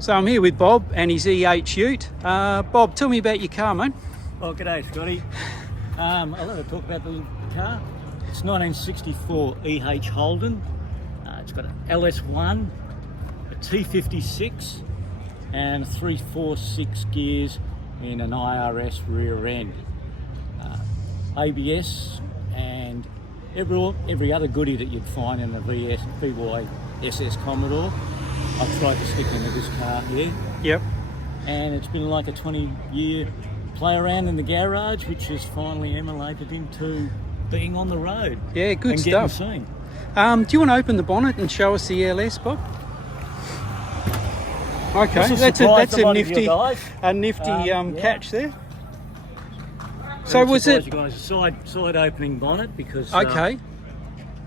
So I'm here with Bob and his EH Ute. Bob, tell me about your car, mate. Oh, g'day, Scotty. I'll let her talk about the car. It's 1964 EH Holden. It's got an LS1, a T56, and 3/4/6 gears in an IRS rear end. ABS and every other goodie that you'd find in a VY SS Commodore. I've tried to stick into this car here. Yep. And it's been like a 20-year play around in the garage, which has finally emulated into being on the road. Yeah, good and stuff. Getting seen. Do you want to open the bonnet and show us the LS, Bob? Okay, that's a nifty catch there. So was it? You guys, a side opening bonnet because okay.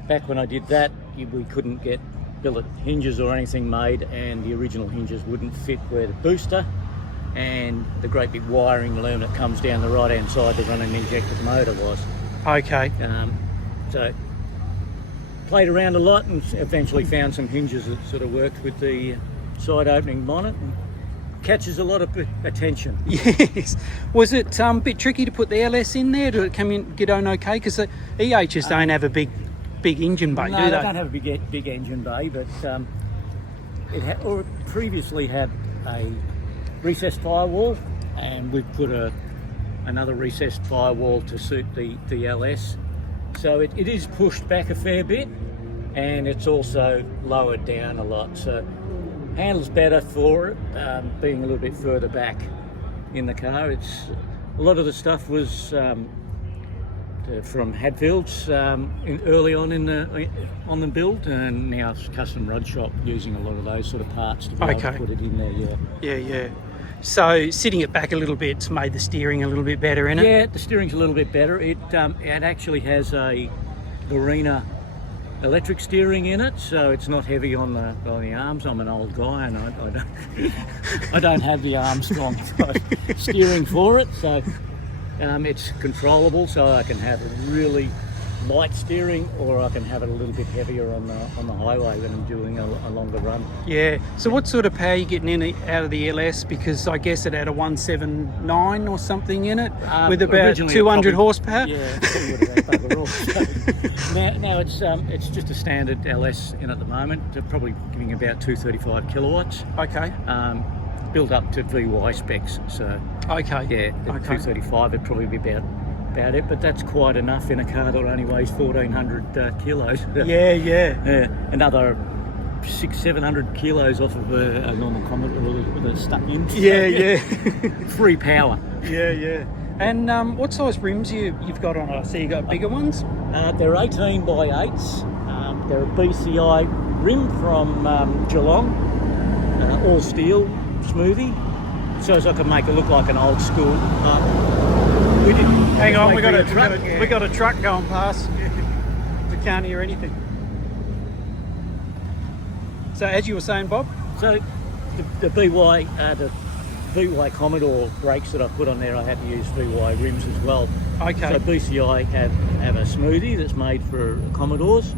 Back when I did that, we couldn't get billet hinges or anything made, and the original hinges wouldn't fit where the booster and the great big wiring loom that comes down the right hand side to run an injected motor was. Okay. So played around a lot and eventually found some hinges that sort of worked with the side opening bonnet. And catches a lot of attention. Yes. Was it a bit tricky to put the LS in there? Did it get on okay? Because the EHs don't have a big engine bay, no, do they? They don't have a big engine bay, but it previously had a recessed firewall, and we've put another recessed firewall to suit the LS. So it is pushed back a fair bit, and it's also lowered down a lot. So handles better for it, being a little bit further back in the car. A lot of the stuff was from Hadfields early on on the build, and now it's custom rod shop using a lot of those sort of parts to be able to put it in there. Yeah. So sitting it back a little bit's made the steering a little bit better, innit? Yeah, the steering's a little bit better. It actually has a Barina electric steering in it, so it's not heavy on the arms. I'm an old guy and I don't have the Armstrong steering for it, so it's controllable. So I can have a really light steering, or I can have it a little bit heavier on the highway when I'm doing a longer run. Yeah. So what sort of power are you getting out of the LS? Because I guess it had a 179 or something in it with about 200 horsepower. Yeah, probably would have had bugger all. Now it's just a standard LS in at the moment. They're probably giving about 235 kilowatts. Okay. Built up to VY specs. So okay. Yeah, 235 would probably be about it, but that's quite enough in a car that only weighs 1,400 kilos. Yeah. Another 600-700 kilos off of a normal Commodore with a stuck in. Yeah. Free power. Yeah. And what size rims you've got on it? I see you got bigger ones. They're 18 by 8s. They're a BCI rim from Geelong, all steel, smoothie, so as I can make it look like an old school. Hang on, we got a truck going past. We can't hear anything. So as you were saying, Bob? So the VY Commodore brakes that I put on there, I had to use VY rims as well. Okay. So BCI have a smoothie that's made for Commodores,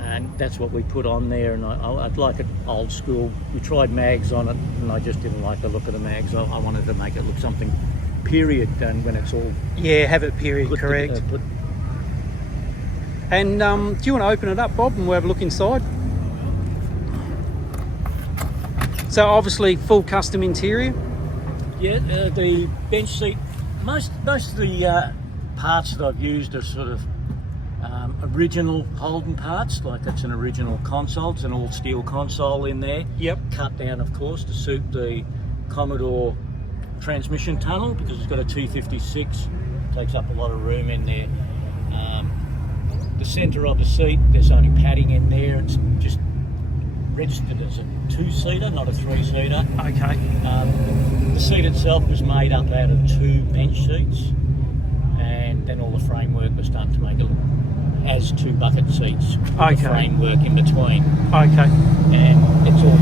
and that's what we put on there. And I'd like it old school. We tried mags on it, and I just didn't like the look of the mags. I wanted to make it look something period done when it's all have it period correct. And do you want to open it up, Bob, and we'll have a look inside? So obviously full custom interior. Yeah, the bench seat. Most of the parts that I've used are sort of original Holden parts. Like it's an original console. It's an all steel console in there. Yep. Cut down, of course, to suit the Commodore transmission tunnel, because it's got a T56, takes up a lot of room in there. The centre of the seat, there's only padding in there. It's just registered as a 2-seater, not a 3-seater. Okay. The seat itself was made up out of 2 bench seats, and then all the framework was done to make it as 2 bucket seats with the framework in between. Okay. And it's all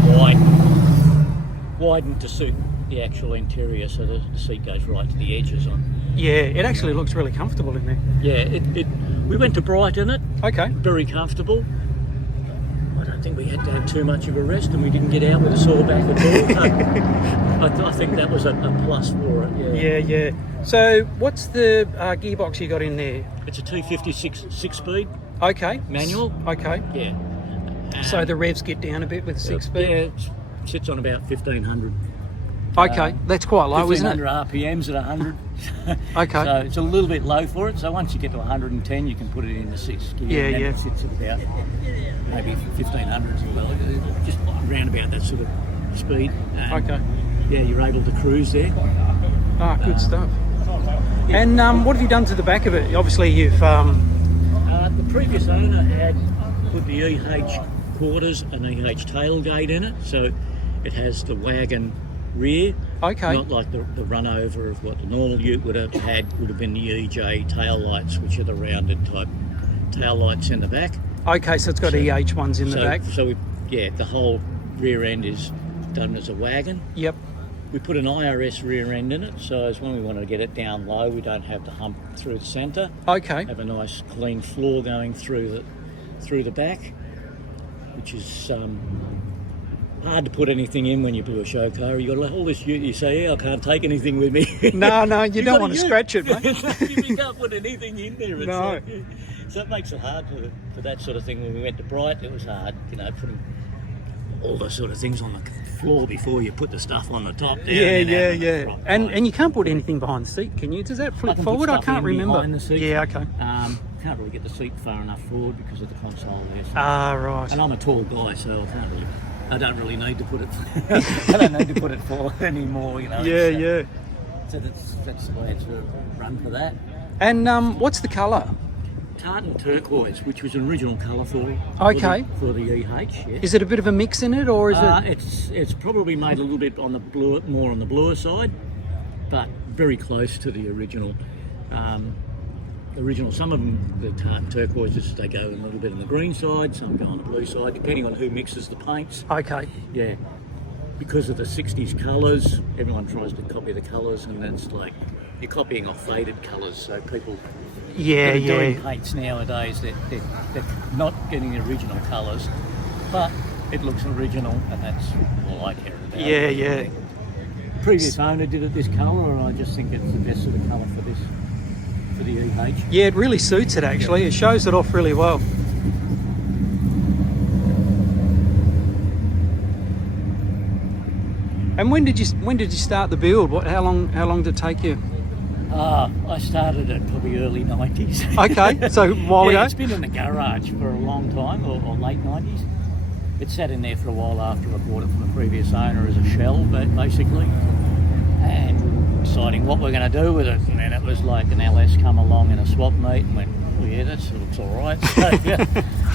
widened to suit the actual interior, so the seat goes right to the edges on. Yeah, it actually looks really comfortable in there. Yeah, we went to Bright in it. Okay. Very comfortable. I don't think we had to have too much of a rest, and we didn't get out with a sore back at all. I think that was a plus for it. Yeah, yeah. So what's the gearbox you got in there? It's a T56 6-speed Okay. manual. Okay. Yeah. So the revs get down a bit with 6-speed? Yeah, it sits on about 1,500. Okay, that's quite low, isn't it? 1,500 RPMs at 100. Okay. So it's a little bit low for it. So once you get to 110, you can put it in the 6 gear. Yeah, and then yeah. It sits at about maybe 1,500 as well. Just around about that sort of speed. Okay. Yeah, you're able to cruise there. Ah, good stuff. And what have you done to the back of it? Obviously, you've... The previous owner had put the EH quarters and EH tailgate in it, so it has the wagon rear. Okay. Not like the run over of what the normal Ute would have had, would have been the EJ tail lights, which are the rounded type tail lights in the back. Okay, so it's got EH ones in the back. So the whole rear end is done as a wagon. Yep. We put an IRS rear end in it, so as when we want to get it down low, we don't have to hump through the centre. Okay. Have a nice clean floor going through the back, which is hard to put anything in when you do a show car. You got like all this Ute, you say, I can't take anything with me. No, you don't want to scratch it, mate. You can't put anything in there. It's No. So it makes it hard for that sort of thing. When we went to Bright, it was hard, putting all those sort of things on the floor before you put the stuff on the top. Down Yeah. And you can't put anything behind the seat, can you? Does that flip forward? I can't remember. Behind the seat. Yeah, okay. Can't really get the seat far enough forward because of the console there. So. Right. And I'm a tall guy, so I don't really need to put it. I don't need to put it forward anymore. Yeah. So that's the way it's run for that. And what's the colour? Tartan turquoise, which was an original colour for the EH. Yeah. Is it a bit of a mix in it, or is it? It's probably made a little bit on the blue, more on the bluer side, but very close to the original. Some of them, the tartan turquoises, they go a little bit on the green side, some go on the blue side, depending on who mixes the paints. Okay. Yeah. Because of the 60s colours, everyone tries to copy the colours, and it's like you're copying off faded colours, so people that are doing paints nowadays, they're not getting the original colours, but it looks original, and that's all I care about. Yeah. Previous owner did it this colour, and I just think it's the best sort of colour for the EH. Yeah, it really suits it actually. It shows it off really well. And when did you start the build? How long did it take you? I started it probably early 90s. Okay, so a while ago. It's been in the garage for a long time, or late 90s. It sat in there for a while after I bought it from the previous owner as a shell, basically, and deciding what we're going to do with it. And then it was like an LS come along in a swap meet and went, well, yeah, that looks all right.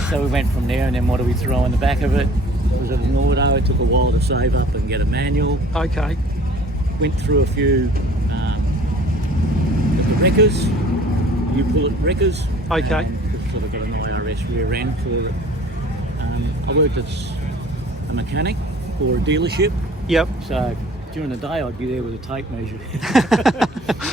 So we went from there, and then what do we throw in the back of it? Was it an auto? It took a while to save up and get a manual. Okay. Went through a few at the wreckers, you pull it wreckers. Okay. Sort of got an IRS rear end for. I worked as a mechanic or a dealership. Yep. So during the day I'd be there with a tape measure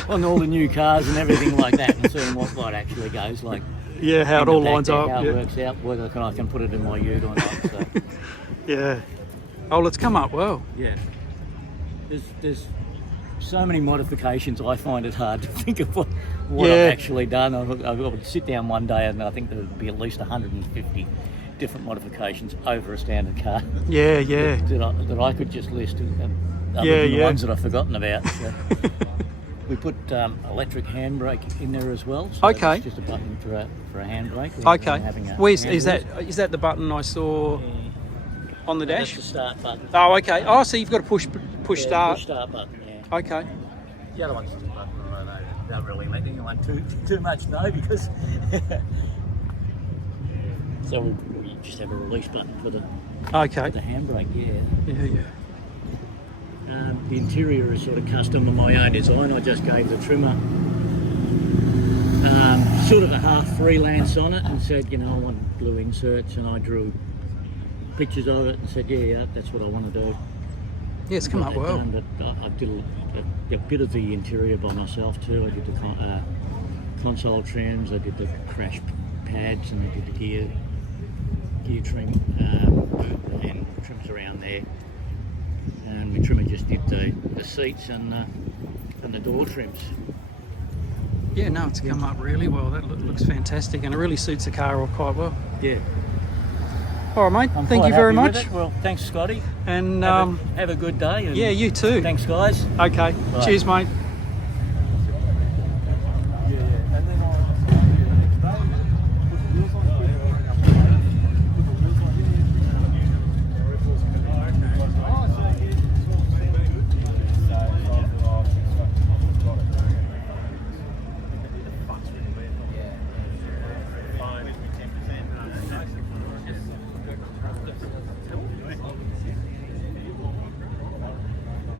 on all the new cars and everything like that, and seeing what actually goes like. Yeah, how it all lines up. How it works out, whether I can put it in my Ute or not. So. Yeah. Oh, it's come up well. Yeah. There's so many modifications. I find it hard to think of what I've actually done. I would sit down one day and I think there would be at least 150 different modifications over a standard car. Yeah. That I could just list. Other than the ones that I've forgotten about. So. We put electric handbrake in there as well. So okay. It's just a button for a handbrake. Okay. Is that the button I saw on the dash? That's the start button. Oh, okay. Oh, so you've got to push start. Push start button. Yeah. Okay. The other one's just a button. I don't really let anyone too much know because. So we just have a release button for the handbrake. Yeah. The interior is sort of custom on my own design. I just gave the trimmer sort of a half freelance on it and said, I want blue inserts, and I drew pictures of it and said, yeah, that's what I want to do. Yeah, it's come up well. But I did a bit of the interior by myself too. I did the console trims, I did the crash pads, and I did the gear trim and trims around there. And my trimmer just did the seats and the door trims. Yeah, no, it's come up really well. That looks fantastic, and it really suits the car quite well. Yeah. All right, mate. I'm Thank quite you very happy with much. it. Well, thanks, Scotty. And Have a good day. And yeah, you too. thanks, guys. Okay. Bye. Cheers, mate.